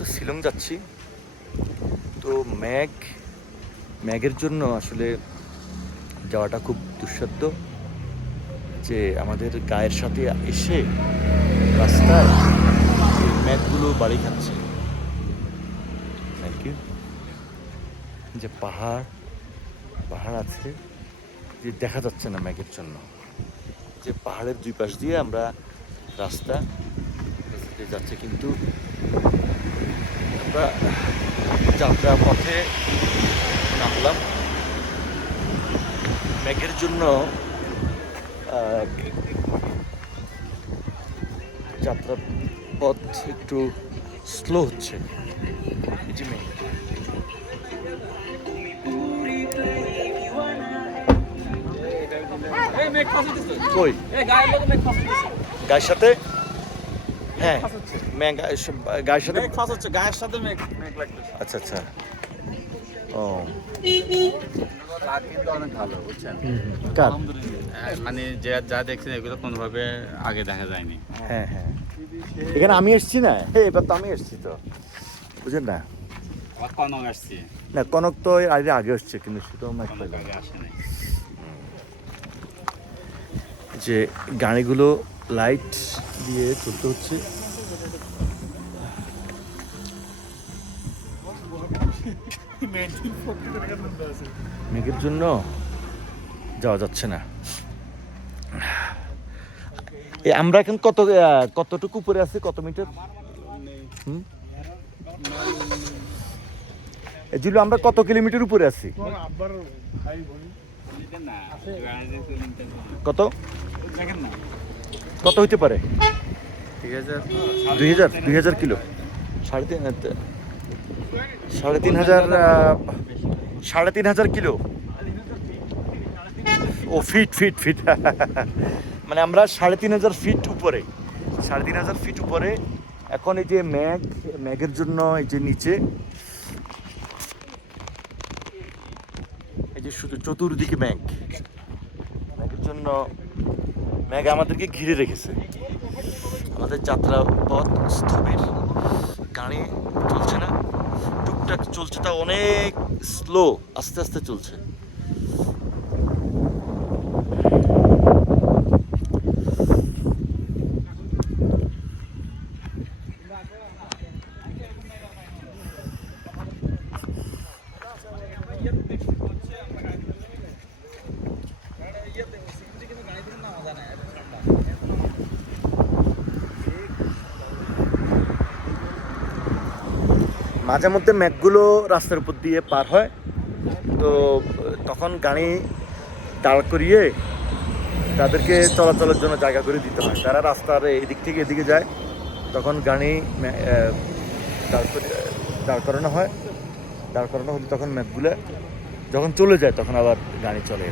তো শিলং যাচ্ছি। তো ম্যাগের জন্য আসলে যাওয়াটা খুব দুঃসাধ্য, যে আমাদের গায়ের সাথে এসে রাস্তায় এই ম্যাগগুলো বাড়ি খাচ্ছে। নাকি যে পাহাড় আছে, যে দেখা যাচ্ছে না ম্যাগের জন্য, যে পাহাড়ের দুই পাশ দিয়ে আমরা রাস্তা যাচ্ছে, কিন্তু আমরা যাত্রা পথে নামলাম। ম্যাগের জন্য যাত্রার পথ একটু স্লো হচ্ছে। এই যে মেঘ, কই গায়ের সাথে, হ্যাঁ গায়ের সাথে আচ্ছা আচ্ছা। ও কিন্তু অনেক ভালো বুঝছেন, কার? মানে যা দেখছেন এগুলো কোনোভাবে আগে দেখা যায়নি। হ্যাঁ হ্যাঁ, এখানে আমি এসছি না, এবার তো আমি এসছি, তো বুঝেন না। কনক আসছে, না কনক তো আগে আসছে, কিন্তু সেটা আগে আসে নাই। যে গাড়িগুলো লাইট দিয়ে চলতে হচ্ছে। মেঘের জন্য যাওয়া যাচ্ছে না। আমরা এখন কতটুকু উপরে আছি, কত মিটার? এগুলো আমরা কত কিলোমিটার উপরে আছি? কত কত হইতে পারে? 2000 কিলো, 3,500 কিলো। ও ফিট মানে আমরা 3,500 ফিট উপরে, 3,500 ফিট উপরে। এখন এই যে ম্যাগের জন্য এই যে নিচে এই যে শুধু চতুর্দিকে ম্যাগের জন্য ম্যাগ আমাদেরকে ঘিরে রেখেছে। আমাদের যাত্রা পথ স্থবির, গাড়ি চলছে না, টুকটাক চলছে, তা অনেক স্লো, আস্তে আস্তে চলছে। মাঝে মধ্যে ম্যাগগুলো রাস্তার উপর দিয়ে পার হয়, তো তখন গাড়ি দাঁড় করিয়ে তাদেরকে চলাচলের জন্য জায়গা করে দিতে হয়। তারা রাস্তার এদিক থেকে এদিকে যায়, তখন গাড়ি দাঁড় করানো হলে তখন ম্যাগগুলো যখন চলে যায় তখন আবার গাড়ি চলে।